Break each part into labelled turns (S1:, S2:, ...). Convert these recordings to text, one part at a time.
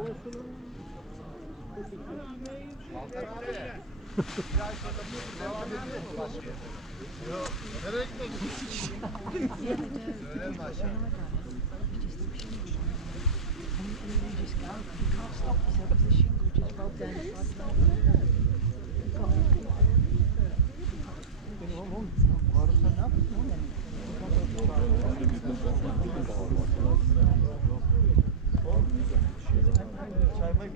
S1: Balkan abi. Devam ediyor
S2: mu başka? Yok. Nereye gitmek istiyorsun? Söyle başka. Warum kann ab? Moment.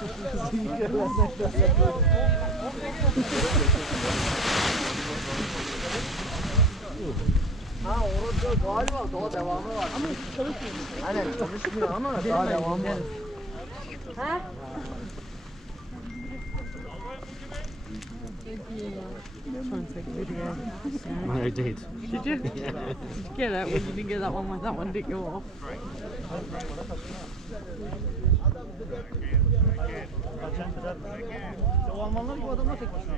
S2: Ha orada galiba daha devamı var. Ama çalışmıyor. Aynen çalışmıyor ama daha devamı var.
S1: Trying to take a video.
S3: I did.
S1: Did you? Did you get that one? You didn't get that one with that one, didn't you? Off.
S2: Almanlar bu adamla tek başına.